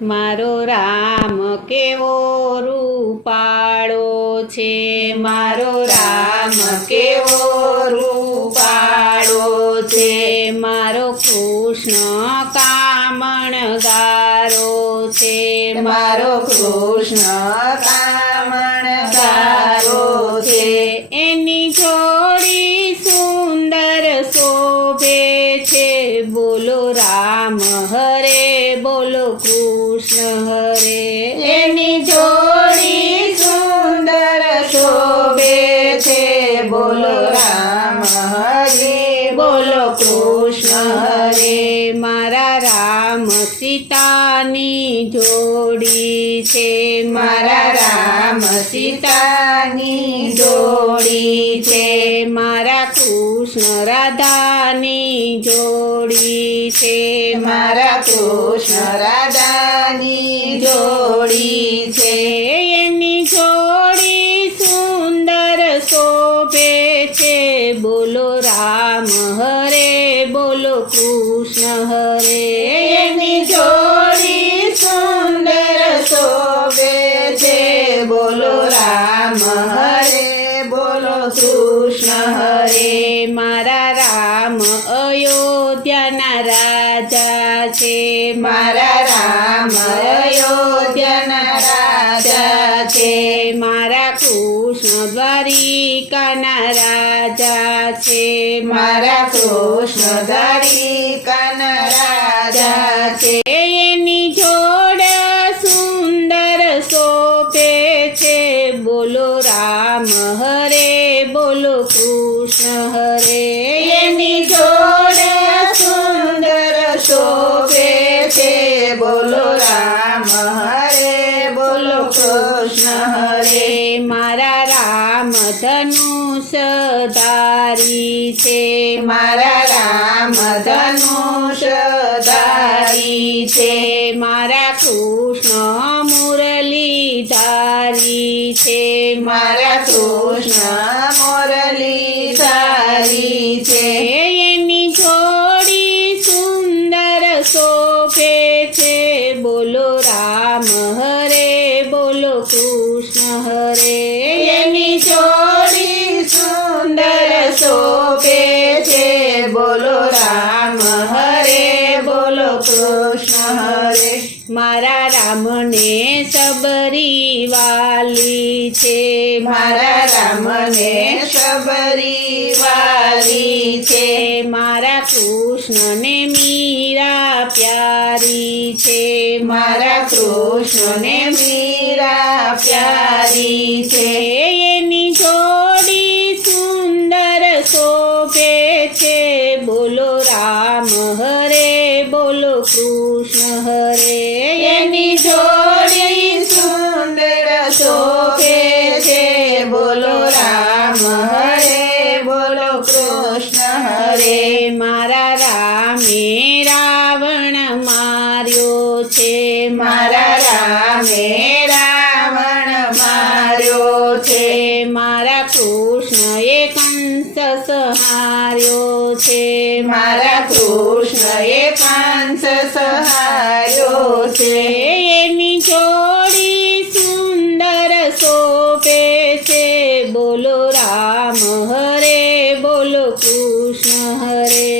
મારો રામ કેવો રૂપાળો છે, મારો રામ કેવો રૂપાળો છે, મારો કૃષ્ણ કામણગારો છે, મારો કૃષ્ણ કામણગારો છે, એની જોડી સુંદર શોભે છે, બોલો રામ હરે બોલો કૃષ્ણ હરે, એની જોડી સુંદર શોભે છે, બોલો રામ હરે બોલો કૃષ્ણ હરે, મારા રામ સીતાની જોડી છે, મારા રામ સીતાની જોડી છે, મારા કૃષ્ણ રાધાની જોડી છે, મારા કૃષ્ણ રાધાની જોડી છે, એની જોડી સુંદર શોભે છે, બોલો રામ હરે બોલો કૃષ્ણ હરે, એની જોડી સુંદર શોભે છે, બોલો રામ હરે બોલો કૃષ્ણ હરે, મારા રામ અયોધ્યાના રાજા છે, મારા રામ અયોધ્યાના રાજા છે, મારા કૃષ્ણ દ્વારિકાના રાજા છે, મારા કૃષ્ણ દ્વારિકાના રાજા છે, એની જોડ સુંદર શોભે છે, બોલો રામ હરે બોલો કૃષ્ણ હરે, એની જોડ સુંદર શોભે છે, બોલો રામ હરે બોલો કૃષ્ણ હરે, મારા રામ ધનુષધારી છે, મારા રામ ધનુષધારી છે, મારા કૃષ્ણ મુરલીધારી છે, મારા કૃષ્ણ મુરલીધારી છે, એની જોડી સુંદર શોભે છે, બોલો રામ હરે બોલો કૃષ્ણ હરે, એની જોડી સુંદર શોભે છે, બોલો રામ હરે બોલો કૃષ્ણ હરે, મારા રામને સબરી વાલી છે, મારા રામને સબરી વાલી છે, મારા કૃષ્ણને મીરા પ્યારી છે, મારા કૃષ્ણને મીરા પ્યારી છે, એની જોડી સુંદર શોભે છે, બોલો રામ હરે બોલો કૃષ્ણ હરે, એની જોડી સુંદર શોભે છે, બોલો રામ હરે બોલો કૃષ્ણ હરે, મારા રામે રાવણ માર્યો છે, મારા રામે રાવણ માર્યો છે, મારા કૃષ્ણએ કંસ સંહાર્યો છે, મારા કૃષ્ણએ કંસ સંહાર્યો છે, એની જોડી સુંદર શોભે છે, બોલો રામ હરે બોલો કૃષ્ણ હરે,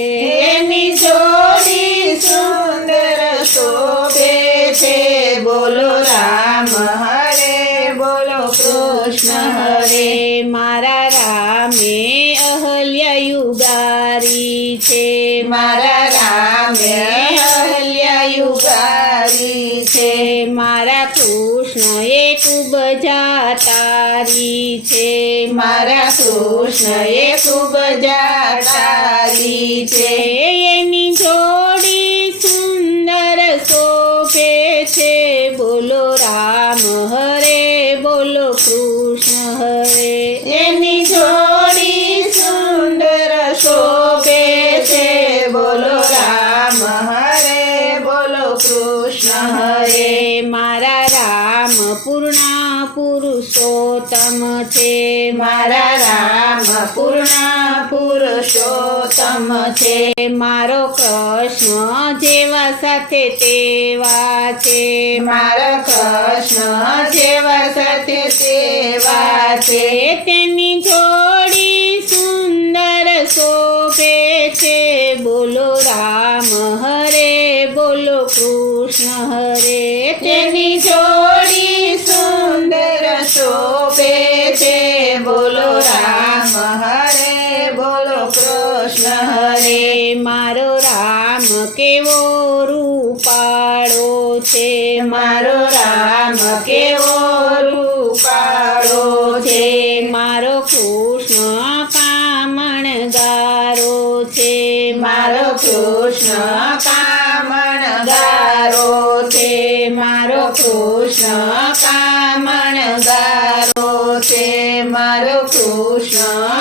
એની જોડી સુંદર શોભે છે, બોલો રામ હરે બોલો કૃષ્ણ હરે, મારા રામે અહલ્યાયુગારી છે, મારા રામે અહલ્યાયુગારી છે, મારા કૃષ્ણએ ખૂબ જાતારી છે, મારા કૃષ્ણએ ખૂબ જાતારી છે, એની જોડી સુંદર શોભે છે, બોલો રામ હરે બોલો કૃષ્ણ હરે, એની જોડી સુંદર શોભે છે, બોલો રામ હરે બોલો કૃષ્ણ હરે, મારા રામ પૂર્ણ પુરુષોત્તમ છે, છે મારા રામ પૂર્ણ પુરુષોત્તમ છે મારો કૃષ્ણ જેવા સાથે તેવા છે મારા કૃષ્ણ જેવા સાથે તેવા છે તેની જોડી સુંદર શોભે છે બોલો રામ હરે બોલો કૃષ્ણ હરે તેની જોડી સુંદર શોભે છે બોલો રામ હરે બોલો કૃષ્ણ હરે મારો રામ કેવો રૂપાળો છે મારો રામ કેવો રૂપાળો છે મારો કૃષ્ણ કામણગારો છે મારો કૃષ્ણ કામણગારો છે મારો કૃષ્ણ કામણગારો છે મારો કૃષ્ણ